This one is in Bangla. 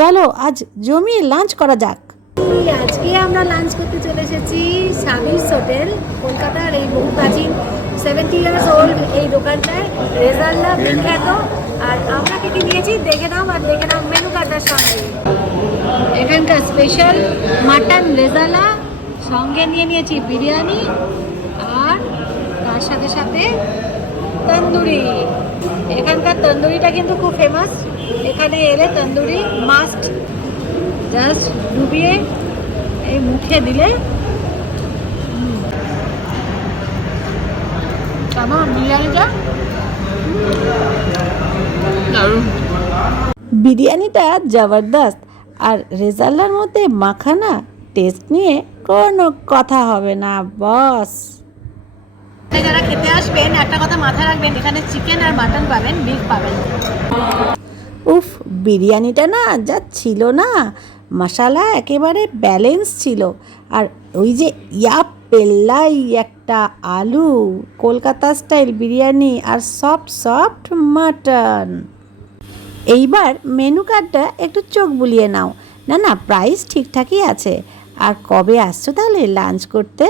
চলো আজ জমিয়ে লাঞ্চ করা যাক। আজকে আমরা লাঞ্চ করতে চলে এসেছি সাবিরস হোটেল, কলকাতার এই বহু প্রাচীন 70 ইয়ার্স ওল্ড এই দোকানটায় রেজাল্লা বিখ্যাত। আর আমরা কি কি নিয়েছি দেখে নাও, আর দেখে নাও মেনু কার্ডটার সঙ্গে। এখানকার স্পেশাল মাটন রেজালা, সঙ্গে নিয়ে নিয়েছি বিরিয়ানি, আর তার সাথে সাথে তন্দুরি। এখানকার তন্দুরিটা কিন্তু খুব ফেমাস, এখানে এলে তন্দুরি মাস্ট। জাস্ট ডুবিয়ে এই মুখে দিলে কেমন বিরিয়ানিটা। বিরিয়ানিটা জবরদস্ত, আর রেজাল্লার মধ্যে মাখানা টেস্ট নিয়ে কোনো কথা হবে না বস। যারা খেতে আসবেন একটা কথা মাথায় রাখবেন, এখানে চিকেন আর মাটন পাবেন, বিফ পাবেন। উফ, বিরিয়ানিটা না যা ছিল না, মশালা একেবারে ব্যালেন্স ছিল। আর ওই যে পেল্লাই একটা আলু, কলকাতা স্টাইল বিরিয়ানি, আর সফট সফট মাটন। এইবার মেনু কার্ডটা একটু চোখ বুলিয়ে নাও। না না, প্রাইস ঠিকঠাকই আছে। আর কবে আসছো তাহলে লাঞ্চ করতে?